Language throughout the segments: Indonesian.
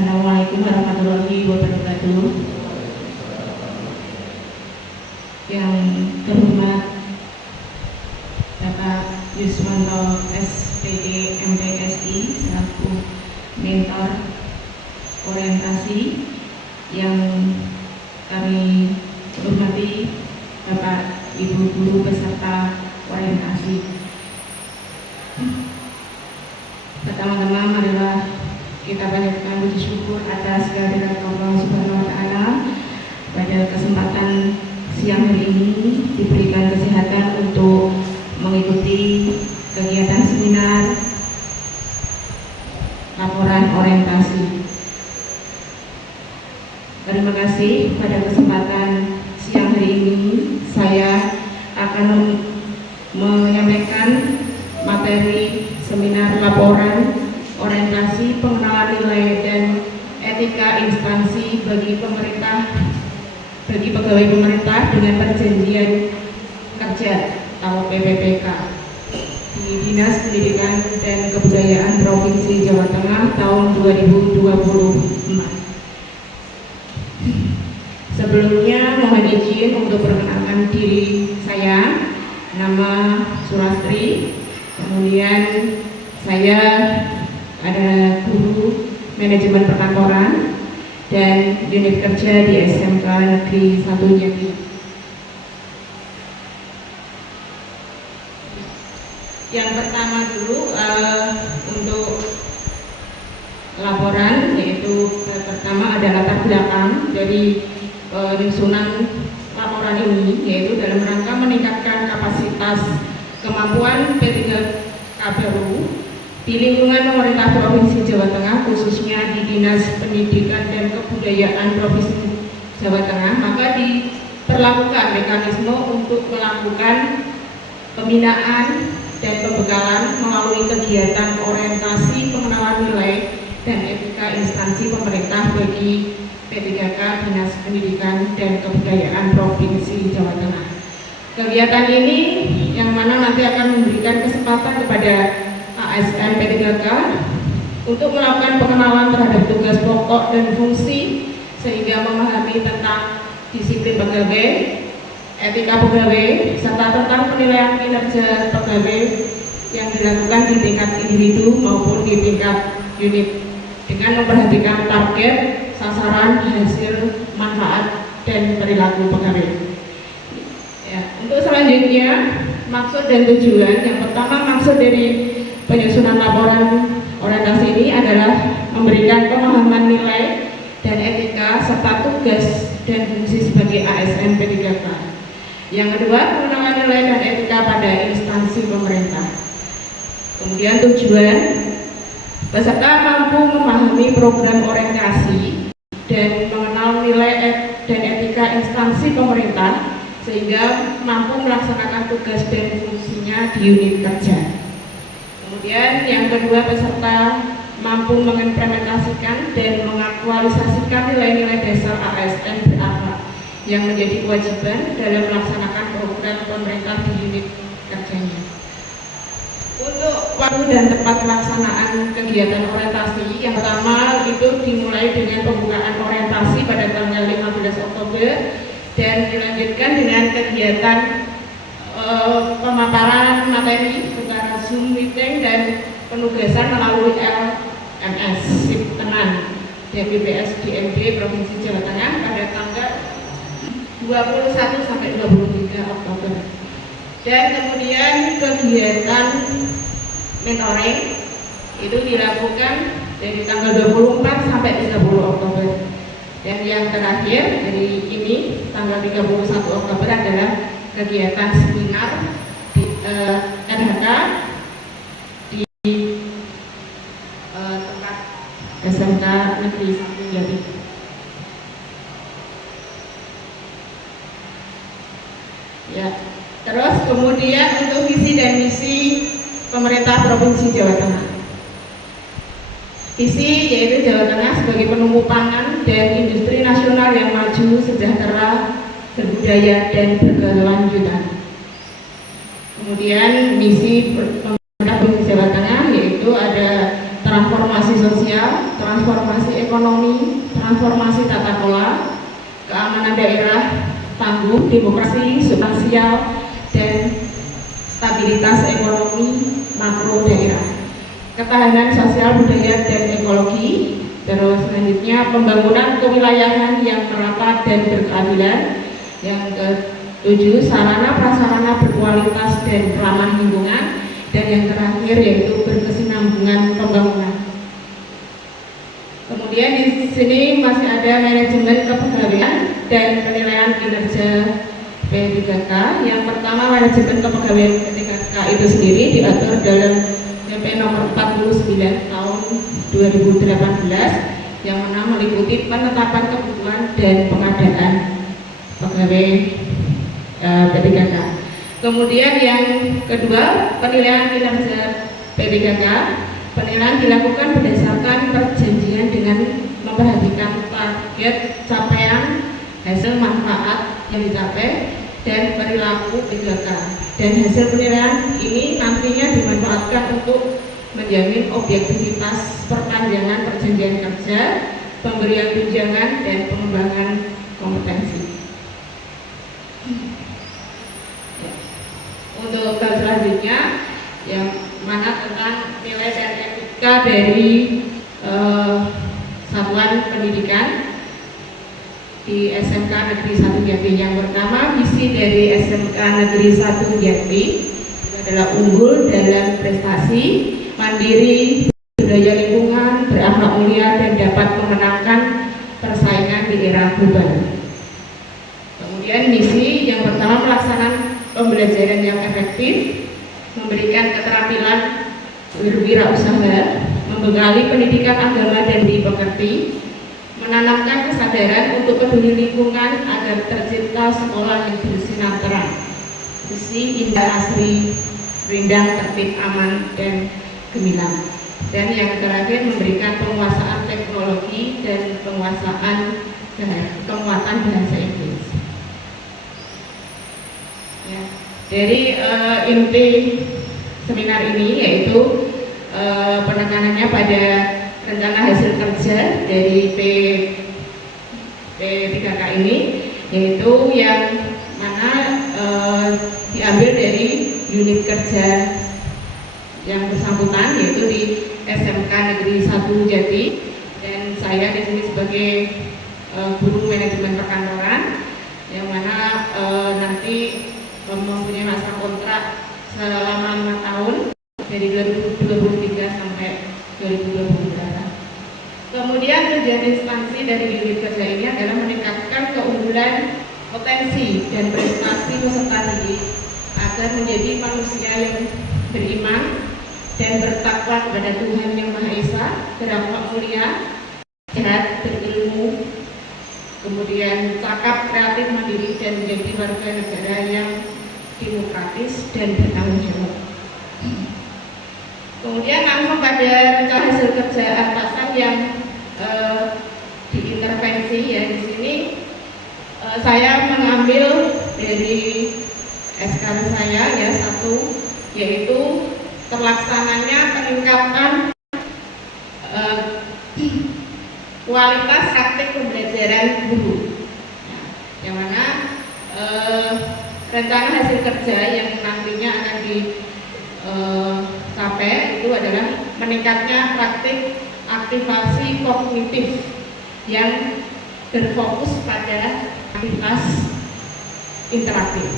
Assalamualaikum warahmatullahi wabarakatuh. Yang terhormat Bapak Yuswanto SPD MTSI selaku mentor orientasi, yang kami hormati Bapak Ibu guru peserta orientasi. Pertama-tama marilah kita panjatkan puji syukur atas kehadirat Allah Subhanahu wa Ta'ala. Pada kesempatan siang hari ini diberikan kesehatan untuk mengikuti kegiatan seminar laporan orientasi. Terima kasih. Pada kesempatan siang hari ini saya akan menyampaikan materi seminar laporan orientasi pengenalan nilai dan etika instansi bagi pegawai pemerintah dengan perjanjian kerja atau PPPK di Dinas Pendidikan dan Kebudayaan Provinsi Jawa Tengah tahun 2024. Sebelumnya mohon izin untuk perkenalkan diri saya. Nama Surastri, kemudian saya ada guru manajemen perkantoran dan unit kerja di SMK Negeri 1 Jati. Yang pertama dulu untuk laporan, yaitu pertama ada latar belakang dari penyusunan laporan ini, yaitu dalam rangka meningkatkan kapasitas kemampuan P3K baru di lingkungan pemerintah Provinsi Jawa Tengah, khususnya di Dinas Pendidikan dan Kebudayaan Provinsi Jawa Tengah, maka diperlakukan mekanisme untuk melakukan pembinaan dan pembekalan melalui kegiatan orientasi pengenalan nilai dan etika instansi pemerintah bagi P3K Dinas Pendidikan dan Kebudayaan Provinsi Jawa Tengah. Kegiatan ini yang mana nanti akan memberikan kesempatan kepada ASN P3K untuk melakukan pengenalan terhadap tugas pokok dan fungsi, sehingga memahami tentang disiplin pegawai, etika pegawai, serta tentang penilaian kinerja pegawai yang dilakukan di tingkat individu maupun di tingkat unit, dengan memperhatikan target, sasaran, hasil, manfaat, dan perilaku pegawai. Ya, untuk selanjutnya, maksud dan tujuan. Yang pertama, maksud dari penyusunan laporan orientasi ini adalah memberikan pemahaman nilai dan etika serta tugas dan fungsi sebagai ASN P3K. Yang kedua, pengenalan nilai dan etika pada instansi pemerintah. Kemudian tujuan, peserta mampu memahami program orientasi dan mengenal nilai dan etika instansi pemerintah, sehingga mampu melaksanakan tugas dan fungsinya di unit kerja. Kemudian yang kedua, peserta mampu mengimplementasikan dan mengaktualisasikan nilai-nilai dasar ASN berakhlak yang menjadi kewajiban dalam melaksanakan program pemerintah di unit kerjanya. Untuk waktu dan tempat pelaksanaan kegiatan orientasi, yang pertama itu dimulai dengan pembukaan orientasi pada tanggal 15 Oktober dan dilanjutkan dengan kegiatan pemaparan materi secara Zoom meeting dan penugasan melalui LMS SIP Tenan DPPS DMD Provinsi Jawa Tengah pada tanggal 21 sampai 23 Oktober. Dan kemudian kegiatan mentoring itu dilakukan dari tanggal 24 sampai 30 Oktober. Dan yang terakhir dari ini tanggal 31 Oktober adalah kegiatan seminar di RHK di tempat SMK Negeri 1 Jati. Ya, terus kemudian untuk visi dan misi pemerintah Provinsi Jawa Tengah. Visi yaitu Jawa Tengah sebagai penumpu pangan dan industri nasional yang maju, sejahtera, berbudaya, dan berkelanjutan. Kemudian misi pemerintah Provinsi Jawa Tengah yaitu ada transformasi sosial, transformasi ekonomi, transformasi tata kelola, keamanan daerah, tangguh, demokrasi, substansial, dan stabilitas ekonomi makro daerah, ketahanan sosial, budaya, dan ekologi. Terus selanjutnya pembangunan kewilayahan yang merata dan berkeadilan. Yang ketujuh, sarana prasarana berkualitas dan ramah lingkungan. Dan yang terakhir yaitu berkesinambungan pembangunan. Kemudian di sini masih ada manajemen kepegawaian dan penilaian kinerja P3K. Yang pertama, manajemen kepegawaian P3K itu sendiri diatur dalam PP nomor 49 tahun 2018 yang mana meliputi penetapan kebutuhan dan pengadaan pegawai P3K. Kemudian yang kedua, penilaian kinerja P3K. Penilaian dilakukan berdasarkan perjanjian dengan memperhatikan target capaian, hasil manfaat yang dicapai, dan perilaku P3K. Dan hasil penilaian ini nantinya dimanfaatkan untuk menjamin objektivitas perpanjangan perjanjian kerja, pemberian tunjangan, dan pengembangan kompetensi. Untuk hal selanjutnya yang mana tentang nilai dan etika dari satuan pendidikan di SMK Negeri 1 Jati. Yang pertama, visi dari SMK Negeri 1 Jati itu adalah unggul dalam prestasi, mandiri, budaya lingkungan, berakhlak mulia, dan dapat memenangkan persaingan di era global. Kemudian misi yang pertama, pelaksanaan pembelajaran yang efektif, memberikan keterampilan berwirausaha, membekali pendidikan agama dan dimengerti, menanamkan kesadaran untuk peduli lingkungan agar tercipta sekolah yang bersinar terang, bersih, indah, asri, rindang, tertib, aman, dan gemilang. Dan yang terakhir, memberikan penguasaan teknologi dan penguasaan penguatan bahasa Inggris. Ya. Dari inti seminar ini yaitu penekanannya pada rencana hasil kerja dari P3K ini, yaitu yang mana diambil dari unit kerja yang bersangkutan, yaitu di SMK Negeri 1 Jati, dan saya di sini sebagai guru manajemen perkantoran, yang mana nanti mempunyai masa kontrak selama 5 tahun dari 2023 sampai 2024. Kemudian tujuan instansi dari unit kerja ini adalah meningkatkan keunggulan, potensi, dan prestasi peserta didik agar menjadi manusia yang beriman dan bertakwa kepada Tuhan Yang Maha Esa, berakhlak mulia, sehat, berilmu, kemudian cakap, kreatif, mandiri, dan menjadi warga negara yang demokratis dan bertanggung jawab. Kemudian langsung pada rencana hasil kerja atasan yang diintervensi, ya di sini saya mengambil dari SK saya ya satu, yaitu terlaksananya peningkatan kualitas praktik pembelajaran guru, yang mana rencana hasil kerja yang nantinya akan dicapai itu adalah meningkatnya praktik aktivasi kognitif yang berfokus pada aktivitas interaktif.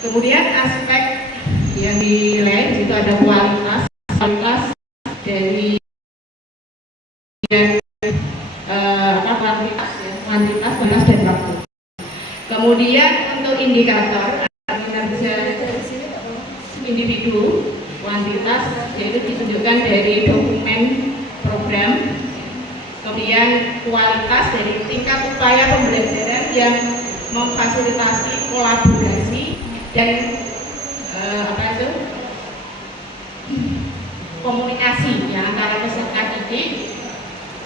Kemudian aspek yang dinilai di situ ada kualitas dari kuantitas dan waktu. Kemudian untuk indikator kinerja individu, kuantitas yaitu ditunjukkan dari dokumen program. Kemudian kualitas dari tingkat upaya pembelajaran yang memfasilitasi kolaborasi dan komunikasi ya, antara peserta didik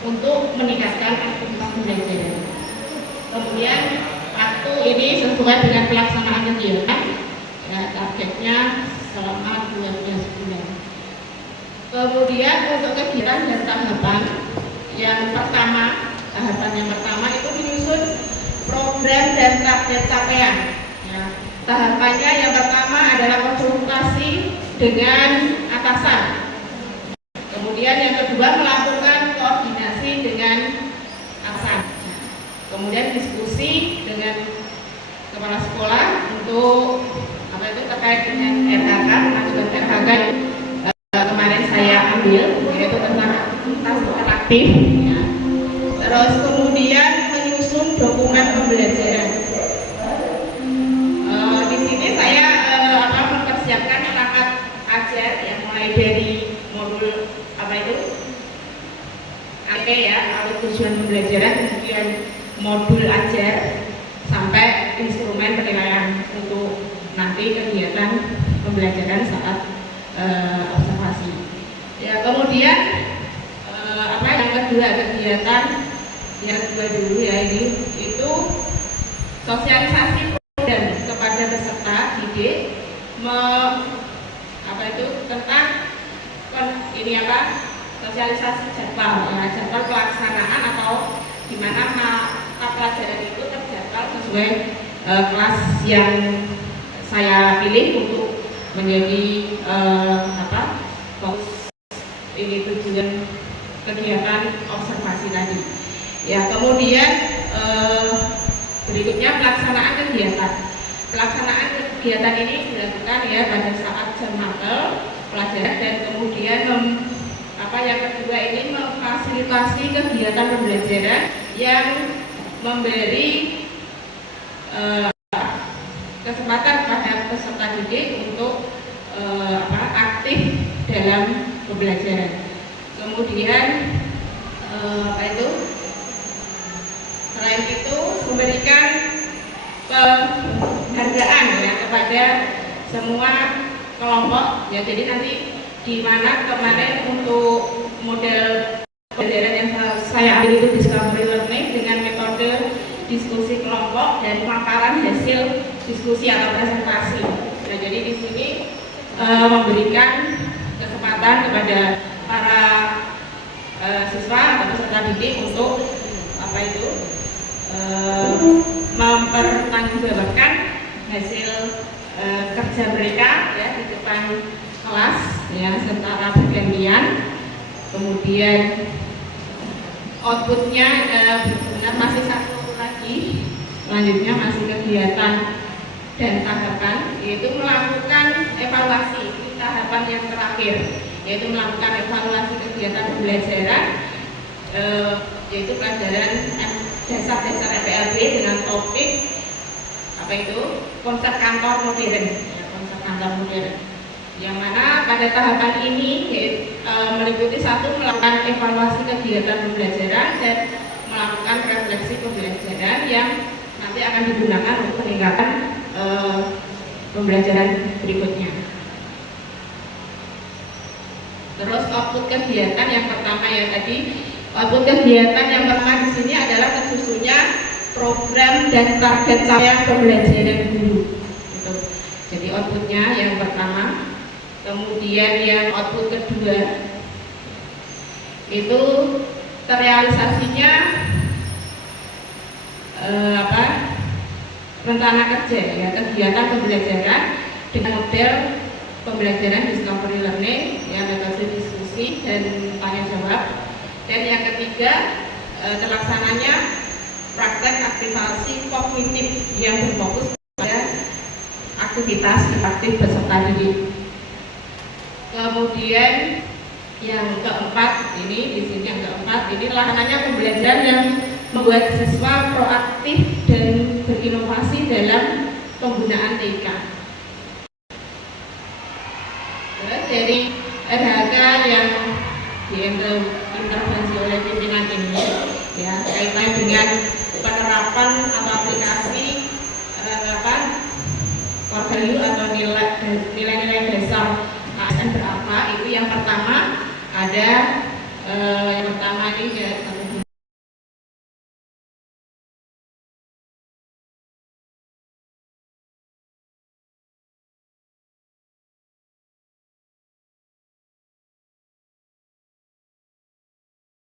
untuk meningkatkan aktivitas pembelajaran. Kemudian waktu ini sesuai dengan pelaksanaan kegiatan, ya, targetnya selama 12 bulan. Kemudian untuk kegiatan dan tahapan Yang pertama, tahapan yang pertama itu menyusun program dan target capaian. Ya, tahapannya yang pertama adalah konsultasi dengan atasan. Kemudian yang kedua melakukan koordinasi dengan atasan. Kemudian diskusi dengan kepala sekolah untuk terkait dengan RHK, kemajuan RHK kemarin saya ambil, yaitu tentang aktivitas interaktif. Ya. Terus kemudian menyusun dokumen pembelajaran. Di sini saya mempersiapkan perangkat ajar yang mulai dari modul alur tujuan pembelajaran, kemudian modul ajar sampai instrumen penilaian untuk nanti kegiatan pembelajaran saat observasi. Ya, kemudian yang kedua kegiatan yang kedua dulu ya ini itu sosialisasi program kepada peserta didik tentang sosialisasi jadwal ya, jadwal pelaksanaan atau di mana mata pelajaran itu terjadwal sesuai kelas yang saya pilih untuk menjadi fokus ini tujuan kegiatan observasi tadi. Ya, kemudian berikutnya pelaksanaan kegiatan. Pelaksanaan kegiatan ini dilakukan ya pada saat jam mapel pelajaran dan kemudian yang kedua ini memfasilitasi kegiatan pembelajaran yang memberi kesempatan pada peserta didik untuk aktif dalam pembelajaran. Kemudian selain itu memberikan penghargaan ya kepada semua kelompok ya. Jadi nanti di mana kemarin untuk model pembelajaran yang saya ambil itu discovery learning dengan metode diskusi kelompok dan pemaparan hasil diskusi atau presentasi. Nah, jadi di sini memberikan kesempatan kepada para siswa atau peserta didik untuk mempertanggungjawabkan hasil kerja mereka ya di depan kelas ya secara bergantian. Kemudian outputnya masih satu lagi, selanjutnya masih kegiatan dan tahapan, yaitu melakukan evaluasi. Ini tahapan yang terakhir, yaitu melakukan evaluasi kegiatan pembelajaran yaitu pelajaran dasar-dasar EPLB dengan topik konsep kantor modern ya, konsep kantor modern, yang mana pada tahapan ini meliputi satu, melakukan evaluasi kegiatan pembelajaran dan melakukan refleksi pembelajaran yang nanti akan digunakan untuk meningkatkan pembelajaran berikutnya. Terus output kegiatan yang pertama ya tadi, output kegiatan yang pertama di sini adalah tersusunnya program dan target capaian pembelajaran guru. Gitu. Jadi outputnya yang pertama. Kemudian yang output kedua itu terrealisasinya rencana kerja ya, kegiatan pembelajaran dengan model pembelajaran discovery learning ya, metode diskusi dan tanya jawab. Dan yang ketiga terlaksananya praktek aktivasi kognitif yang berfokus pada aktivitas aktif peserta didik. Kemudian yang keempat ini, di sini yang keempat ini lahanannya pembelajaran yang membuat siswa proaktif dan berinovasi dalam penggunaan TK. Dari RHK yang diintervensi oleh pimpinan ini ya, kaitannya dengan penerapan atau aplikasi core value atau nilai-nilai dasar ASN berapa. Itu yang pertama ada yang pertama ini